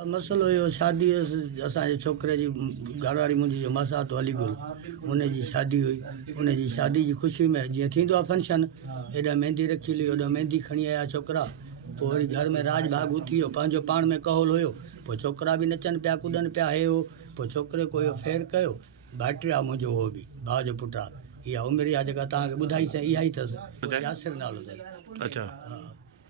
मसलो इहो शादी असांजे छोकिरे जी घरवारी मुंहिंजी जो मसातो अलीगुल उनजी शादी हुई। उनजी शादी जी ख़ुशी में जीअं थींदो आहे फंक्शन, हेॾा मेहंदी रखी हुई, होॾा मेहंदी खणी आया छोकिरा। पोइ वरी घर में राज भाग उथी वियो, पंहिंजो पाण में कहोल हुयो। पोइ छोकिरा बि नचनि पिया कुॾनि पिया, हे हो। पोइ छोकिरे को इहो फेर कयो, भाइटियो आहे मुंहिंजो, उहो बि भाउ जो पुटु आहे। इहा उमिरि आहे जेका तव्हांखे ॿुधाई से इहा ई अथसि, यासिर नालो अथसि। अच्छा। हा,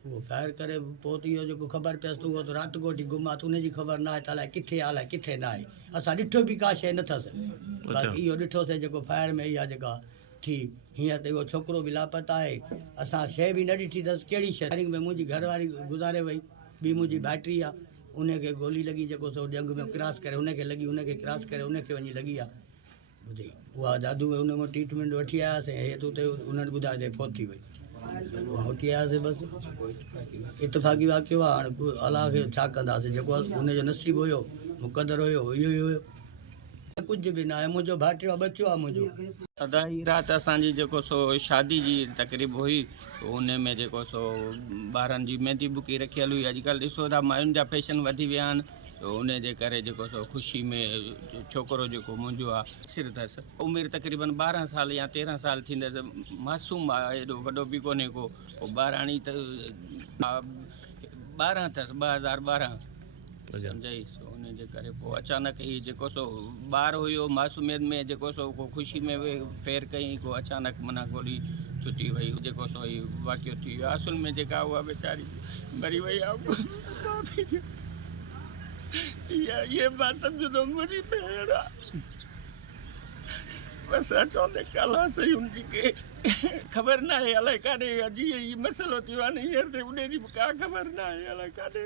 उहो फायर करे पोइ त इहो जेको ख़बर पियसि त उहो त राति गोठी घुमा त उनजी ख़बर न आहे त अलाए किथे आहे अलाए किथे न आहे। असां ॾिठो बि का शइ न अथसि, बाक़ी इहो ॾिठोसीं जेको फायर में इहा जेका थी। हीअं त इहो छोकिरो बि लापता आहे, असां शइ बि न ॾिठी अथसि। कहिड़ी शइ में मुंहिंजी घरवारी गुज़ारे वई, ॿी मुंहिंजी भाइटी आहे, उनखे गोली लॻी जेको सो ॼंग में क्रॉस करे उनखे लॻी, उनखे क्रॉस करे उनखे वञी लॻी आहे। ॿुधे उहा दादू उन मां ट्रीटमेंट वठी आयासीं, हे त उते उन्हनि ॿुधायो फोत थी वई, मोटी आयासीं। बसि इतफ़ाक़ी वाक़ियो आहे। हाणे अलाह खे छा कंदासीं, जेको हुनजो नसीबु हुयो, मुक़दर हुयो, इहो ई हुयो। कुझु बि न आहे, मुंहिंजो भाइटियो आहे, बचियो आहे मुंहिंजो। अदा ही राति असांजी जेको सो शादी जी तक़रीब हुई, उन में जेको सो ॿारनि जी मेहंदी बुकी रखियल हुई। अॼुकल्ह ॾिसो था मायुनि जा फैशन वधी विया आहिनि, उन जे करे जेको सो ख़ुशी में छोकिरो जेको मुंहिंजो आहे सिर अथसि, उमिरि तक़रीबन 12 साल या 13 साल थींदसि, मासूम आहे, एॾो वॾो बि कोन्हे को। पोइ ॿाराणी त 12 अथसि, 2012 सम्झाई। उन जे करे पोइ अचानक ई जेको सो ॿार हुयो, मासूमियत में जेको सो को ख़ुशी में फेर कयईं, को अचानक माना गोली छुटी वई, जेको सो ई वाक़ियो थी वियो। असुल में जेका उहा वेचारी मरी वई आहे। ये बात समझो मुझे पेड़ा बस अचोने कला सही उनकी के खबर ना है अलाए काॾे जी ये मसलो थियो आहे न, हींअर ते उन जी का ख़बर न आहे अलाए काॾे।